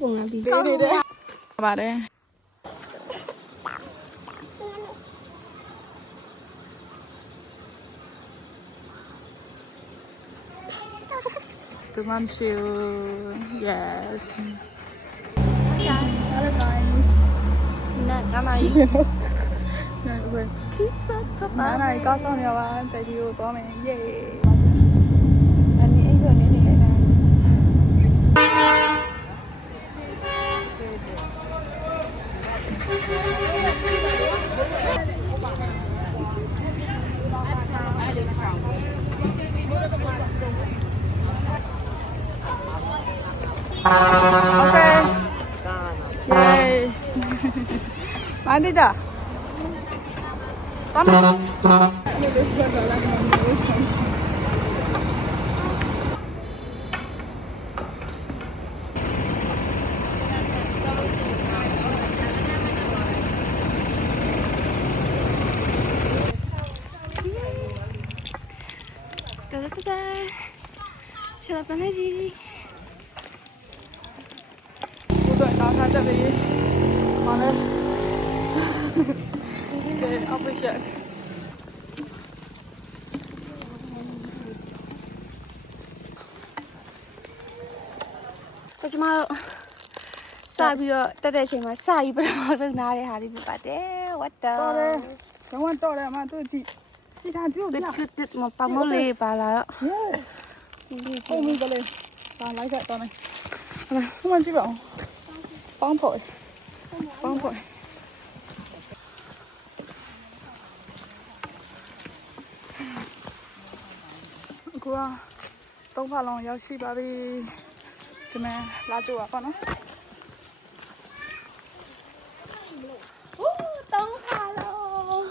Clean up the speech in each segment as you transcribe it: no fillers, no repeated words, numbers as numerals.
ပုံလားပြီးကောင်းတယ်ပါတယ်တူမမ်ရှူ yes နာကမိုင်း နော်ဘယ် ခိစတ်ကပါ နားကားဆောင်ရပါတိုင်ဒီကိုသွားမယ်ယေး အနေအိပ်ပေါ်နေနေရတာ Okay. Yay. Mandi dah. Tamat. Ta-da-da-da. Siapa lagi? Rồi nó ra cho đi ngon lên để opposite Cho chúng ta xài bây giờ ta để xem mà xài bây giờ tôi nói để hà đi bị bắt đấy what the to đây đúng không to đây mà tôi chị thằng thiếu đấy đứt đứt một bao mỡ lì bà là yes không mình có lên và lái chạy to này không ăn chứ bảo bóng phổi qua tông vào lòng giáo sư bà đi cái này lá chùa con nó tông pha lo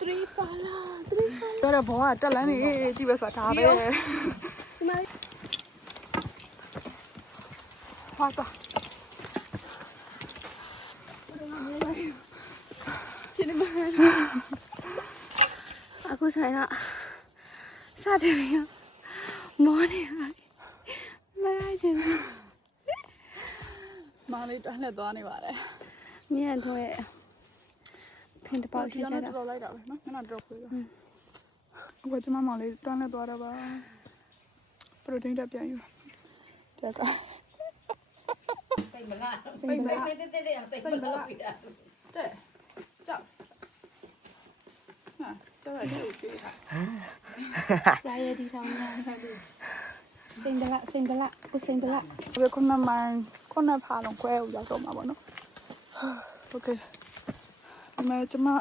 three pha lo tôi đã bỏ tất cả này chỉ phải phạt thả về hoa quả aku saya nak sadar ya mau ni mai je mà đi đoán là toán này bảo đấy miền thôi phim tập bao chị nhiêu nó đó đâu lấy đâu nó nào đâu rồi bây giờ mà lấy đoán là toán đâu ba protein đã biến rồi chắc cả xanh bala đấy chậm chắc là chịu kì Raya đi sao nha Xinh bala cô xinh bala về con nào phá lòng queo giáo tổ mà bọn nó ok mẹ chấm mà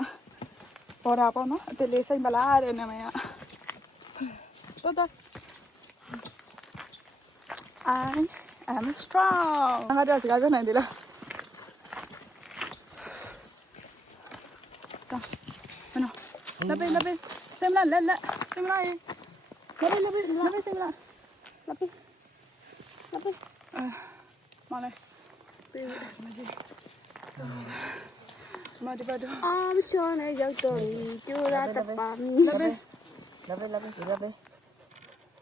bỏ ra bọn nó để lấy xanh bala đây nè mẹ ạ tốt I am strong hai đứa cái này đi đâu đâu nào lắp bên xem lại lên lại xem lại lắp bên xem lại lắp bên mà này mà đi vào đâu cho này giàu tuổi chưa ra tập bám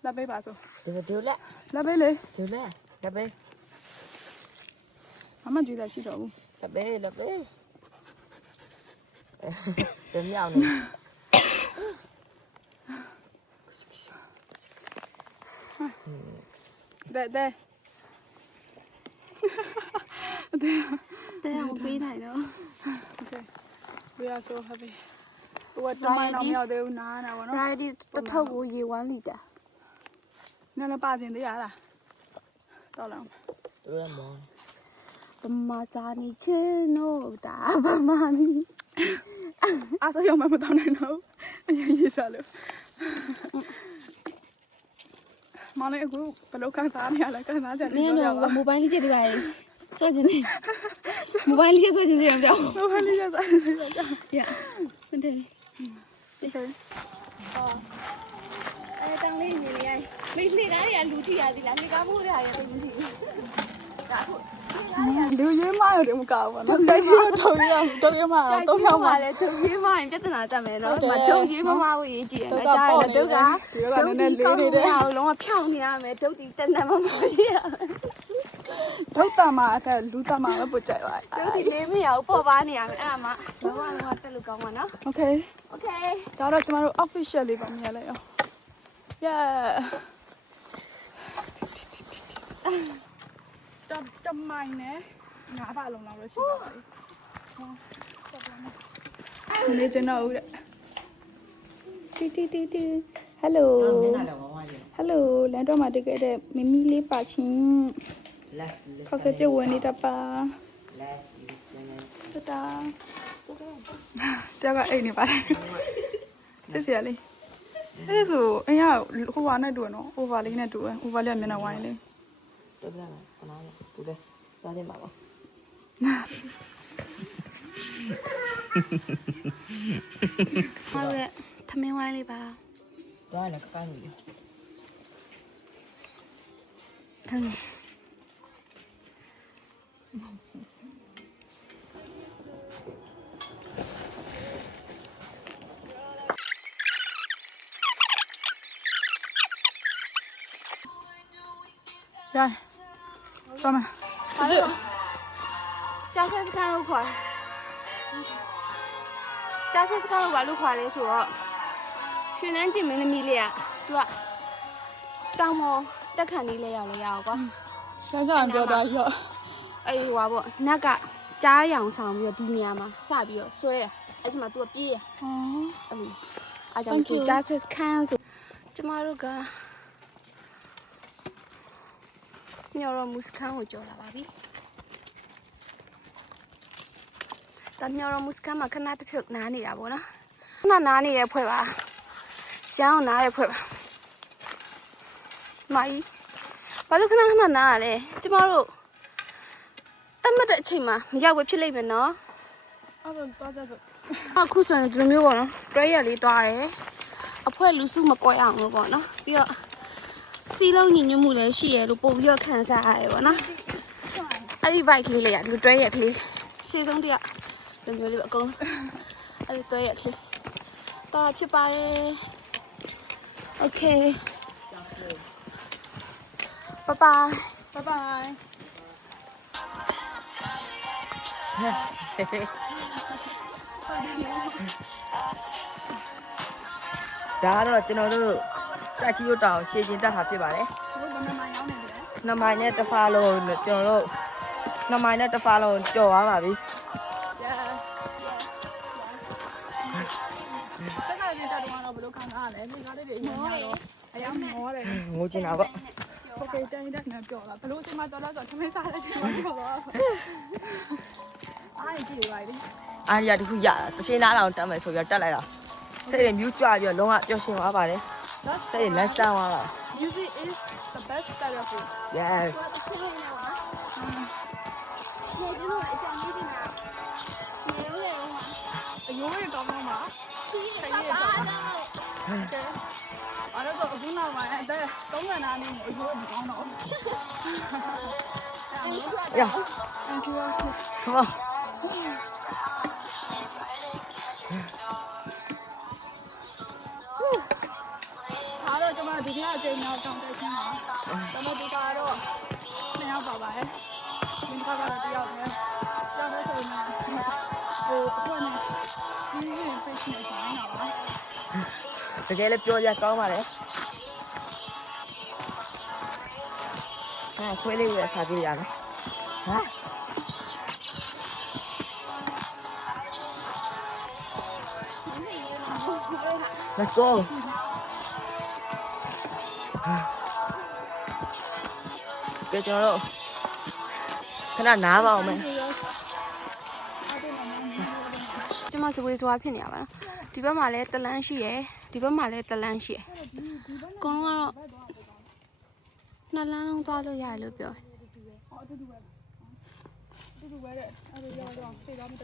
lắp bên bà rồi Thiếu lẹ. lắp bên lấy Thiếu lẹ. Lẹ bê. mà chú ta chỉ đâu Lẹ bê. Đếm nhau này. đây đây là một pin này nữa okay we are so happy what the mind of nhau đều na nào nó Raya đi tôi thâu vô gì quán gì cả nên là ba tiền đấy à to lắm Tôi làm món. Bama chani cheno da bama ni sao không mà tao này nấu gì sao được mà này cũng phải đâu càng phá này là càng phá chả Mẹ nó mobile đi chơi đi vậy chơi gì này mobile đi chơi gì làm đâu mobile đi chơi dạ xin thề okay ai tăng lên gì này mình đi đá đi ăn lú thì à thì làm cái cá mua đi à thì mình chỉ လူရွေးမရတယ်မကောက်ပါနော်ကြိုက်ပြီးတော့ထုံရတုံးရမှာ ကြိုက် တော့ ရှိ ရောက် ပါ ပါ လေသူရေးမှရင်ပြဿနာတက်မယ်နော်မတုံရေးမမကိုရေးကြည့်ရနော်ကြားရတုတ်ကတုတ်ဒီကောင်းနေရအောင်လုံးဝဖြောင်းနေရမယ်တုတ်ဒီတက်နေမှမရေးရ ဒုတ်တမှာအဲ့လူတမှာပဲပို့ကြိုက်ပါ တုတ်ဒီလေးမရဘူးပေါ်ပါနေရမယ်အဲ့ဒါမှလုံးဝတက်လို့ကောင်းပါနော် โอเค Okay ဒါတော့ကျမတို့ official လေးပါမြင်လိုက်အောင် yeah တမိုင်းနဲ့ငါးပါလုံးလောက်လို့ရှိပါပါလိနေကျွန်တော်ဦးတဲ့တီ hello မျက်နှာလည်းဝါဝါရဲ့ hello လန်တော့မှာတကယ်တဲ့မမီလေးပါချင်း let's ခေါက်ခဲပြဝင်နေတာပါ let's listen တတာတကအိတ်နေပါတယ်စစ်စရာလေးအဲ့ဒါဆိုအရင်ဟိုဟာနဲ့တူရနော် over လေးနဲ့တူရ over လေးကမျက်နှာဝိုင်းလေး တော်ပြလားခဏလေးတူတယ်သွားနေမှာပါ ဟာရဲ့သမင်းဝိုင်းလေးပါ သွားနေကကိုင်းနေ သမင်း ရသွားမယ် ကြားဆက်စကန်လို့ခေါ်ကြားဆက်စကန်လို့ဘာလို့ခေါ်လဲဆိုတော့ရှင်နှန်းကျင်မင်းသမီးလေးကသူကတောင်ပေါ်တက်ခန့်လေးလဲရောက်လဲရအောင်ကွာ ဆန်းဆန်းပြောတာရော အဲ့ဟိုပါပေါ့နက်ကကြားရောင်ဆောင်ပြီးတော့ဒီနေရာမှာစပြီးတော့ဆွဲတာအဲ့ဒီမှာ तू ပြေးရ อ๋อ အဲ့လိုအားကြောင့်သူကြားဆက်စကန်ဆိုကျမတို့ကညော်တော်မူစခန်းကိုကြော်လာပါပြီတညော်တော်မူစခန်းမှာခဏတစ်ဖြုတ်နားနေတာပေါ့နော်ခဏနားနေတဲ့ဖွဲ့ပါရှမ်းအောင်နားတဲ့ဖွဲ့ပါမကြီးဘာလို့ခဏနားရလဲကျမတို့တတ်မှတ်တဲ့အချိန်မှာမရောက်ပဲဖြစ်လိမ့်မယ်နော် အဲ့ဒါသွားကြစို့ အခုဆိုရင်ဒီလိုမျိုးပေါ့နော်တွဲရက်လေးတွားတယ်အဖွဲလူစုမကွဲအောင်လို့ပေါ့နော်ပြီးတော့စီလုံးညီညွတ်မှုလည်းရှိရလို့ပို့ပြီးတော့ခံစားရတယ်ပေါ့နော်အဲ့ဒီ bike လေးလေးရလူတွဲရက်ကလေးရှေ့ဆုံးတည်းကဒီမျိုးလေးအကုန်အဲ့ဒီတွဲရက်ကလေးတော့ဖြစ်ပါတယ် Okay bye bye ဘိုင်ဘိုင် ဒါကတော့ကျွန်တော်တို့တက်ချီတို့တောင်ရှေ့ချင်းတက်တာဖြစ်ပါတယ် ဘိုးဘယ်မှာရောင်းနေလဲ နှစ်မိုင်နဲ့တစ်ဖာလုံးကျွန်တော်တို့နှစ်မိုင်နဲ့တစ်ဖာလုံးကြော်သွားပါပြီ yes စကားလေးတက်တော့ဘယ်လိုခံစားရလဲဒီကားလေးတွေအရင်ကတော့အရင်မောတယ် ငိုချင်တာပေါ့ โอเคတိုင်းတက်နေပြောတာဘယ်လိုချိန်မှတော်တော့ဆိုထမင်းစားတဲ့ချိန်မှပြောတော့အားကြီးတွေပါလေ အားရတခုရတာတရှင်းသားအောင်တက်မယ်ဆိုပြီးတက်လိုက်တာစိတ်ရမြူးကြွပြီးတော့လုံးဝပျော်ရွှင်သွားပါတယ်စိတ်ရလက်ဆန်းသွားတာ music is the best therapy yes အယိုးတွေကောင်းတော့မှာအဲ့တော့အခုနောက်မှာအဲ့ဒါ3နာနေအယိုးမကောင်းတော့ yeah and she was come on အားတော့ကျွန်မဒီနေ့အချိန်နောက်တောင်းတက်ရှင်းပါကျွန်တော်ဒီကတော့နှစ်ယောက်ပါပါတယ်ဒီကတော့တယောက်ပဲကျောင်းတော့ဆိုရင်ဟိုအခုနဲ့ဒီရင် face နဲ့ကျောင်းတာပါ တကယ်လည်းပြောကြကောင်းပါတယ်ဟာခွေးလေးရစားပြရနော်ဟာ let's go ကဲကျွန်တော်တို့ခဏနားပါအောင်မယ် ကျမစဝေးစွာဖြစ်နေရပါတော့ဒီဘက်မှာလည်းတလန်းရှိရယ်ဒီဘက်မှာလည်းတလန်းရှိရယ်အကုန်လုံးကတော့နှစ်လမ်းလုံးသွားလို့ရတယ်လို့ပြောတယ်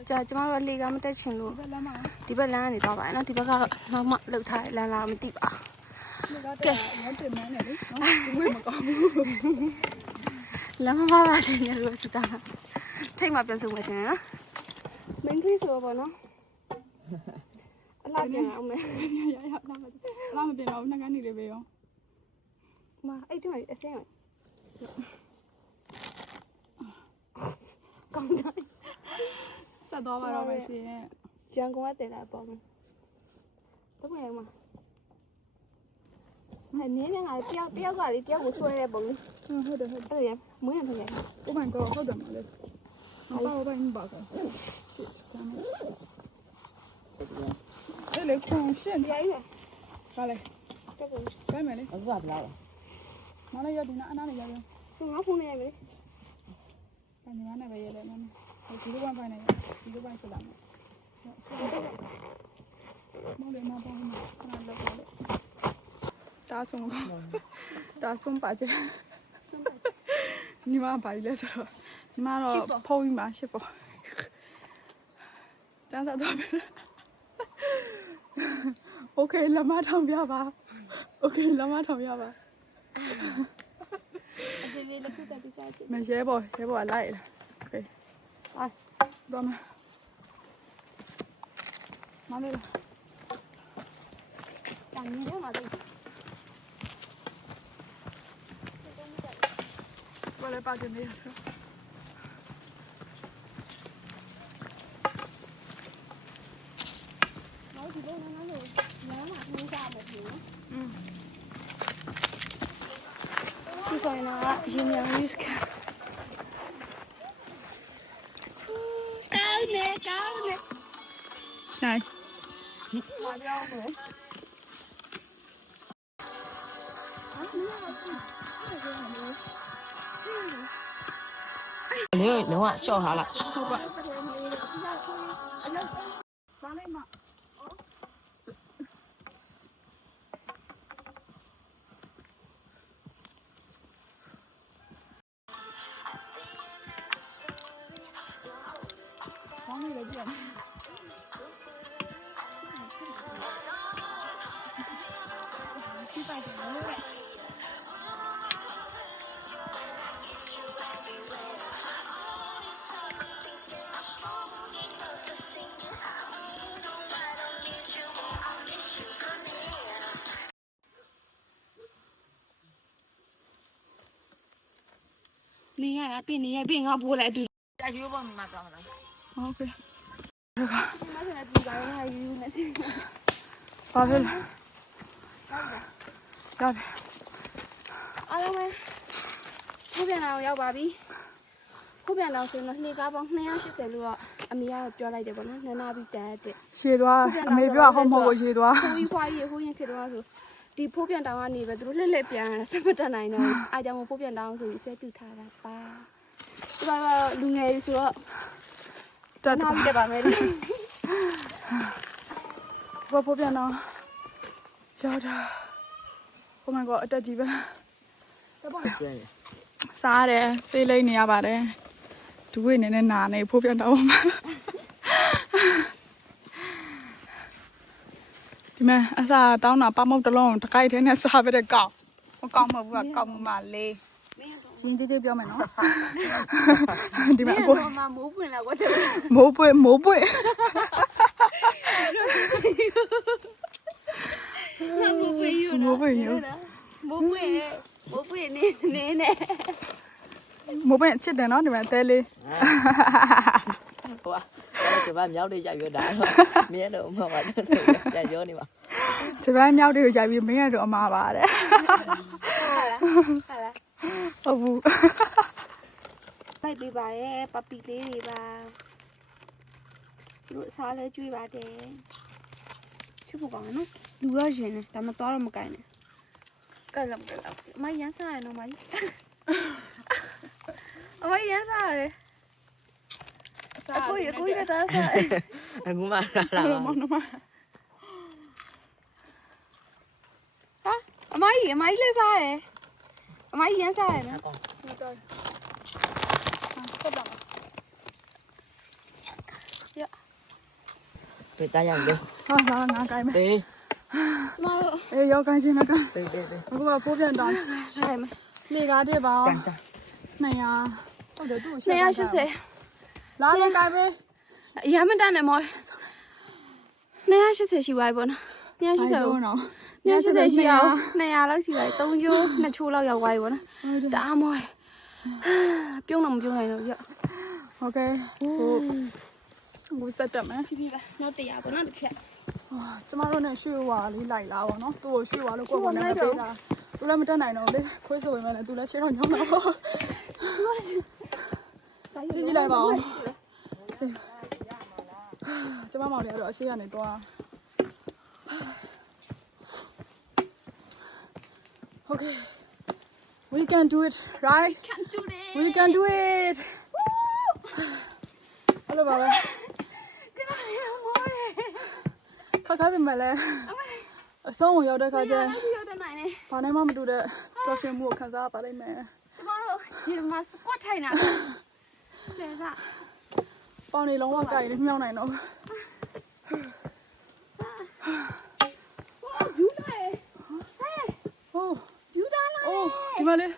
ကြာကျမတို့ကလေကမတက်ချင်လို့ဒီဘက်လမ်းကနေသွားပါရနော်ဒီဘက်ကတော့နောက်မှလှုပ်ထားတဲ့လမ်းလားမသိပါကဲ လမ်းမပါပါစေနဲ့လို့စတာထိတ်မှပြန်ဆုံးမချင်းနော် main case ဆိုတော့နော်အလားပြန်အောင်မယ် ရလာမပြင်တော့နှကန်းနေလေးပဲရော မအဲ့ဒီအဆင်းကောင်းတယ် ဆက်သွားပါတော့မယ်ရှင် ရန်ကုန်ကတည်လာပေါ့မယ်တော့မရမှာအဲ့နင်းငါတယောက်ကလေတယောက်ကိုဆွဲတဲ့ပုံလေး ဟုတ်တယ် အဲ့ရမွေးနေတယ် Oh my god ဟုတ်တယ်မလေးဘာဘာဘာကောအဲ့လေခွန်ရှင်း ရိုင်းတယ် ပါလေ တက်ကုန် ဘယ်မယ်လေ အခုကဘယ်လောက်လဲ မလေးရဒီနာအနားနေရပြန် ဆိုငါဖုန်းနေရမယ် ဘာညီမနဲ့ပဲရလဲမမဒီလိုပိုင်းနေဒီလိုပိုင်းဆက်လာမယ်မလေးမပေါ့မနာလောက်ပါလေတားဆုံးတားဆုံးပါကြညီမပါလေဆိုတော့ညီမတော့ဖုန်းပြီးမှရှစ်ပေါ့ကျန်းစာတော့ပြီ Okay လက်မထောင်ပြပါ Okay လက်မထောင်ပြပါ အစီလေးတစ်ခုတက်ပြီးစားကြည့် မရဲပေါ်လိုက်လာ Okay တော့မလေး တန်နေရမှာတော့ ဘာလဲပါချင်နေရ နောက်ဒီလိုနားလို့နားမှာနှင်းစားမယ်ဖြစ်နော်ဒီဆိုရင်တော့ရင်မြန် risk ကောင်းနေ နိုင် မပြောင်းဘူး နင်းလုံးဝရှော့ထားလိုက် ဟုတ်ပါဘာလဲမဘာလဲလဲပြန် နေရပြင်ငါပိုးလိုက်အတူ ကြရွေးပေါ်မှာတော့လား Okay မဆန်တူပါလားယူနေစီ ဘာလဲရပြီ အားလုံးပဲခုပြန်လာရောက်ပါပြီခုပြန်လာဆိုတော့နေ့ကားပေါင်း280လို့တော့အမေကတော့ပြောလိုက်တယ်ပေါ့နော်နန်းနာပြီးတန်တဲ့ ရှည်သွားအမေပြောဟောမဟုတ်ကိုရှည်သွား ခိုးကြီးခွားကြီးဟိုရင်ခေတော့ဆိုဒီဖိုးပြန်တောင်းကနေပဲသူတို့လှည့်ပြန်စမတက်နိုင်တော့အားကြောင့်ဖိုးပြန်တောင်းဆိုပြီးဆွဲပြထားတာပါဒီမှာတော့လူငယ်ကြီးဆိုတော့ တက် နားပြပါမယ်လို့ ဘာပေါ်ပြန်တော့ရောက်တာ Oh my god အတက်ကြီးပဲ ကျွမ်းရ စားတယ်ဆေးလိမ့်နေရပါတယ်ဒူးဝိနေနဲ့နာနေဖိုးပြန်တော့မှာဒီမှာအစားတောင်းတာပမောက်တလုံးတကိုက်ထဲနဲ့စားပဲတဲ့ကောက်မကောက်မဟုတ်ဘူးကကောက်မမလေးရှင်းကြည့်ကြည့်ပြောမယ်နော်ဒီမှာအကို မမိုးပွင့်လာကွာတဲ့ မိုးပွေမိုးပွေ မိုးပွင့်ယူမိုးပွင့်နေနေ မိုးပွေချစ်တယ်နော်ဒီမှာတဲလေး ဟိုကကျမမြောက်တွေရိုက်ရတာတော့မြဲတော့မှပါတော့ဆိုပြန်ပြောနေပါ ဒီဘက်မြောက်တွေကိုကြိုက်ပြီးမင်းရတော့အမှားပါတဲ့ ဟာလား ဟုတ်ဘူး လိုက်ပေးပါရဲ့ပပီလေးတွေပါတို့စားလဲကျွေးပါတယ်ချစ်ဖို့ကောင်းနော်လူတော့ရင်တယ်ဒါမှသွားတော့မကိုင်းနဲ့ကဲလမ်းကလည်းမရမ်းစားရနော်မကြီးအမရမ်းစားရအခုရတာစား အခုမှလာလာ မောင်နှမ ဟာအမကြီးလည်းစားရအမကြီးရမ်းစားရနော် ဟုတ်ပါမယ် ပေးတန်းရောက်လေ ဟာလာငါကိုင်းမယ် ပေး ကျမတို့ အေးရောက်ကိုင်းချင်းက ပေးပေးပေး အခုကဖိုးပြန်တောင်း ဆိုင်မ နေကားတဲ့ပါ တန်းတန်း 200ဟုတ်တယ်သူ့ကို280လာလေကိုင်ပဲ အရမ်းမတန်နဲ့မော်280ရှိပါပြီပေါ့နော်280ကို280ရှိအောင်200လောက်ရှိပါပြီ3ချိုး2ချိုးလောက်ရောက်သွားပြီပေါ့နော်တအားမော်တယ်ပြုံးတော့မပြုံးနိုင်တော့ပြ โอเคဟိုဆက်တက်မယ် ဖြည်းဖြည်းပဲနောက်100ပေါ့နော်တစ်ဖြတ် ကျမတို့နဲ့ရွှေဝါလေးလိုက်လာပါတော့သူ့ကိုရွှေဝါလို့ကိုယ်ကလည်းပေးတာသူလည်းမတက်နိုင်တော့လေခွေးဆိုပေမဲ့လည်းသူလည်းရှေ့တော့ညောင်းတော့ကြည့်လိုက်ပါဦးကျမမောင်လေးကတော့အရှိကနေတော့ Okay we can do it right Can't do this we can do it အဲ့လိုပါပဲခါခါပြင်မဲ့လဲအဆုံးကိုရောက်တဲ့ခါကျရင် ရောက်တဲ့နိုင်နေ ဘာနဲ့မှမတူတဲ့ profession မှုကိုခံစားရပါလိမ့်မယ် ကျမတို့ဂျီမစကွတ်ထိုင်တာဆယ်က ပေါင်နေလုံးဝကြိုက်နေမြောင်းနိုင်တော့ ယူလာဟဲ့ ဟိုး ယူတာလာ အိုးဒီမလေး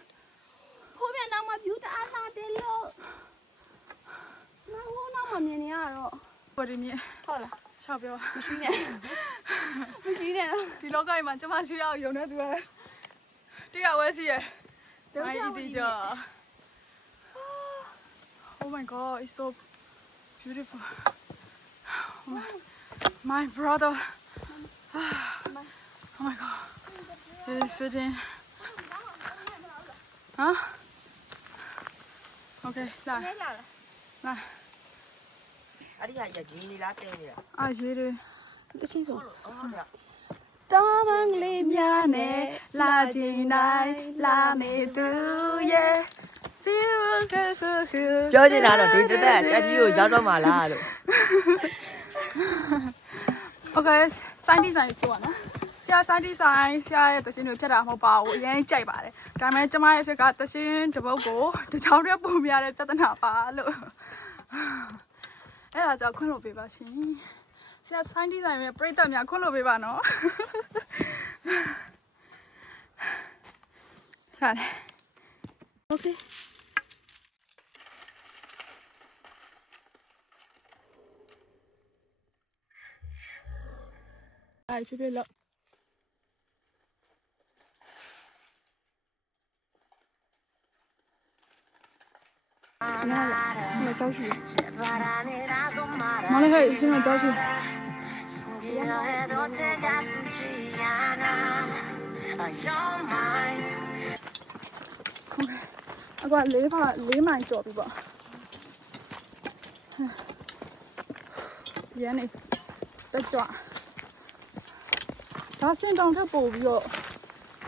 ဖိုးပြန်တော့မယူတာလာတယ်လို့မဟုတ်တော့မမြင်နေရတော့ ဘာဒီမြင် ဟုတ်လား ရှောက်ပြော မရှိနဲ့မရှိနဲ့တော့ ဒီလောကကြီးမှာကျမရွှေရအောင်ယုံနေသူပဲတရားဝဲစီရမိုင်းဒီကြော Oh my god it's so beautiful my brother oh my god he's sitting huh okay လာ လာလာ လာ အဲ့ဒီကရကြီးနေလားတဲနေတာ အာရေးတယ် တချင်းဆို ဟုတ်တယ် တော်မန်လေးများနဲ့ လာခြင်းတိုင်းလာနေသူရဲ့ See you ပြောချင်တာတော့ဒီတက်တက်ကြက်ကြီးကိုရောက်တော့မှလားလို့ Okay စိုင်းဒီဇိုင်းဆိုပါနော်ဆရာစိုင်းဒီဇိုင်းဆရာရဲ့သရှင်တွေဖြတ်တာမဟုတ်ပါဘူးအရင်ကြိုက်ပါတယ်ဒါပေမဲ့ကျမရဲ့အဖြစ်ကသရှင်တစ်ပုတ်ကိုတချောင်းရက်ပုံပြရတဲ့ပြဿနာပါလို့အဲ့ဒါကြောင့်ခွင့်လို့ပေးပါရှင်ဆရာစိုင်းဒီဇိုင်းရဲ့ပြိတ္တများခွင့်လို့ပေးပါနော်ဟာလေ Okay အဲ့ဖြစ်ဖြစ်လို့ မကြောက်ရှိ မလေးဟဲ့ရှင်မကြောက်ရှိအကွာ4မိုင်ကျော်ပြီပေါ့ရန်နေတက်ကြွဒါစင်တောင်ထပ်ပို့ပြီးတော့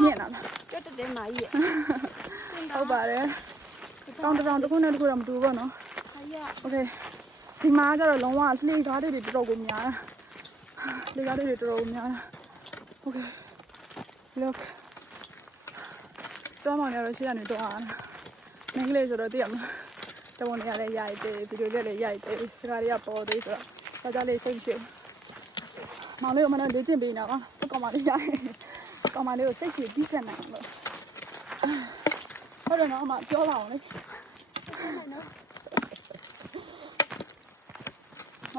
မြင့်လာလား ပြတ်တဲ့မာကြီးရဲ့ ဟုတ်ပါတယ်တောင်တစ်ခုနဲ့တစ်ခုတော့မတူဘူးပေါ့နော် ဟာရ โอเคဒီမှာကျတော့လုံးဝလှေကားတွေတော်တော်ကိုများတာလှေကားတွေတော်တော်ကိုများတာโอเค look ကျောင်းမောင်ရတော့ရှိရနေတော့အားမင်းကလေးဆိုတော့သိရမလားတဝန်ရလည်းရိုက်တယ်ဗီဒီယိုလည်းရိုက်တယ်စကားတွေကပေါ်သေးဆိုတော့ကြောက်လေးစိတ်ဖြစ်မောင်လေးကမနဲ့လေ့ကျင့်ပေးနေတာပါကောင်မလေးရိုက်ကောင်မလေးကိုစိတ်ရှည်ပြီးဆက်နိုင်လို့ဟုတ်တယ်နော်အမပြောပါအောင်လေ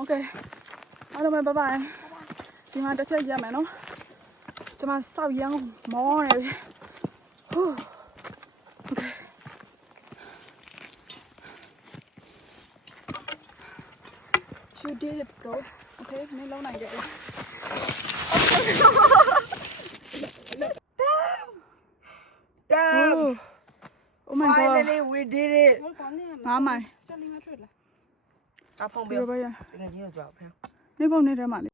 Okay အားလုံးပဲဘိုင်ဘိုင်ဒီမှာတစ်ချက်ရမယ်နော်ကျွန်မစောက်ရမ်းမောနေပြီဟူး Okay you did it bro Okay မင်းလုံးနိုင်ကြတယ် Damn Oh my god finally we did it ငါမိုင် ဆက်လေးမထွက်လား အဖုံ ဒီ ပြော ဘက်ရ တကယ်ကြီးတော့ကြောက်ဖဲ နေပုံနေထဲမှာလေ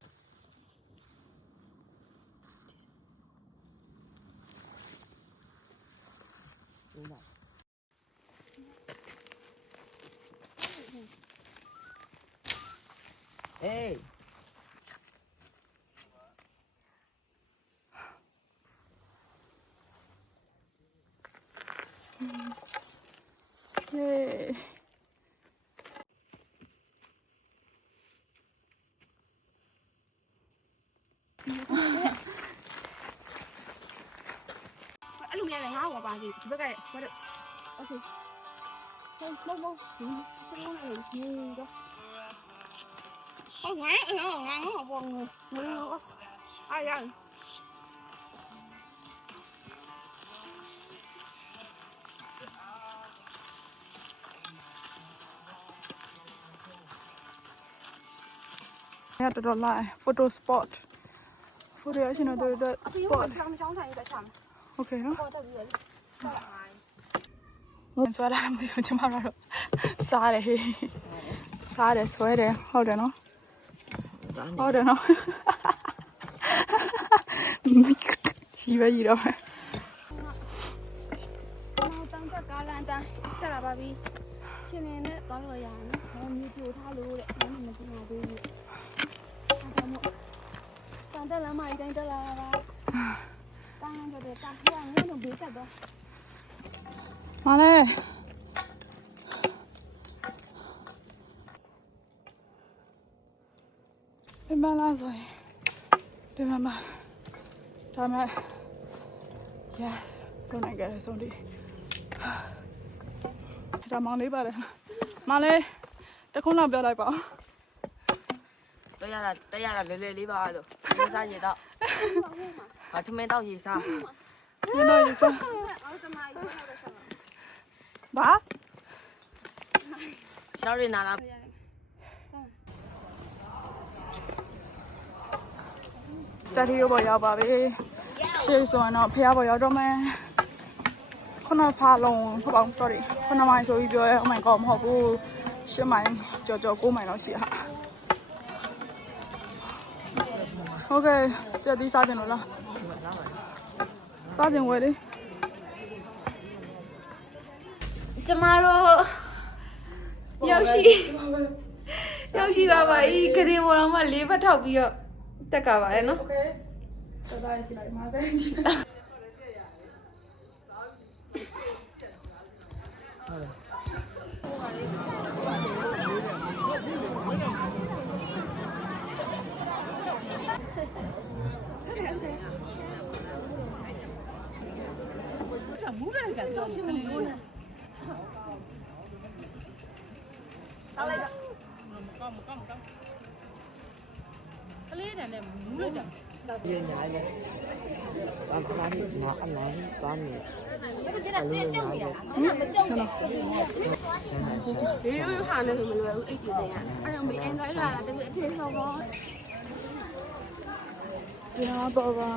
Hey Yay အဲ့လိုများလည်းငါ့ဟောပါစီဒီဘက်ကဘာလို့ Okay 呀，多多来 photo spot，photo 要现在都在 spot。OK နော်။ဆွဲလာမှမသိဘူးကျွန်မတို့စားတယ်ဟေးစားတယ်ဆွဲတယ်ဟုတ်တယ်နော်ဟုတ်တယ်နော်ရှိပဲကြီးတော့ 当这橄榄蛋，再来吧比，去年的刚落芽呢，然后你就它卤的，你们听我对的。上得了嘛，一定得了吧？当然就得大，两个都别得的。 มาเลยเป็นมาล่าสวยเป็นมาทำไม yes ตัวไหนกันส่งดิทำมองนี้ไปเลยมาเลยตะคุ่นเราเปล่าอะไรเปล่า တက်ရတာလဲလဲလေးပါလို့ရေစားရေတော့ဘာထမင်းတော့ရေစား 你那意思ဘာ ကျွန်တော်တွေနာလာ ကြတိရောပေါ်ရောက်ပါပြီရှေ့ဆိုရင်တော့ဖះပေါ်ရောက်တော့မယ်ခုနဖားလုံးဟုတ်ပါဘူး sorry ခုနမိုင်ဆိုပြီးပြောရဲ oh my god မဟုတ်ဘူး10မိုင်ကြော်9မိုင်လောက်ရှိဟာโอเคကြတိစားကြလို့လားစားကြဝယ်လေ ကျမတို့ရောက်ရှိပါပါဤခရင်ပေါ်တော့မှ၄ဘက်ထောက်ပြီးတော့တက်ကပါတယ်နော် โอเคတော်တော်ကြည့်လိုက်မာဆိုင်ကြည့်လိုက်ရေညာလေဘာမှမဖြစ်ငါအလိုင်းသွားနေအလိုလိုညာလေ ရိုးဟာနဲ့ဆိုမလွယ်ဘူးအိတ်တွေရအဲ့တော့မအင်္ဂါလာတပည့်အချင်းဆုံးတော့ ရပါပါ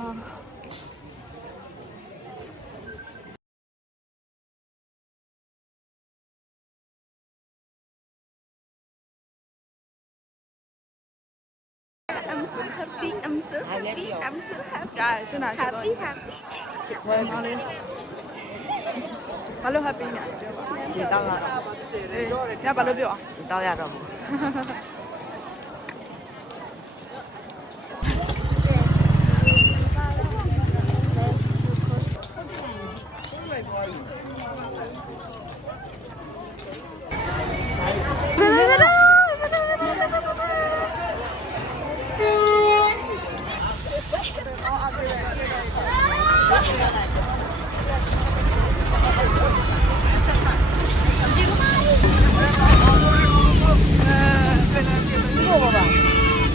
I'm so happy I'm so happy I'm so happy ကြာရှင်းတာရှင်းတော့ happy ချစ်ခွဲ မောင်လေးဘာလို့ happy ညာပြောပါ ရေတော့ရ ညဘာလို့ပြောအောင် ရေတော့ရတော့မှာ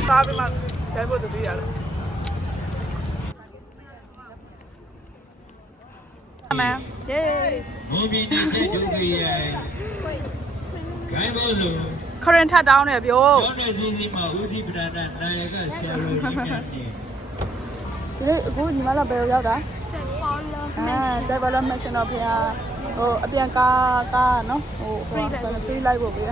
စားပြီးမှရိုက်ဖို့တည်းရတယ်အမေเย้ ဘုံပြည်နေတဲ့ဒုက္ခရဲ့ဂိုင်းဘောလုံး ခရင်ထပ်တောင်းတယ်ပြော ကျောင်းနယ်စည်းစိမ်မှာဦးစီးပဒနာနာယကဆရာတော်ကြီးများနေ ဒီနေ့အခုညီမလာဘယ်ရောက်တာ ချက်ပေါ်လို့ ဂျိုင်ဘာလာမရှင်တော့ဖေဟိုအပြန်ကားနော်ဟို free လိုက်ဖို့ပြ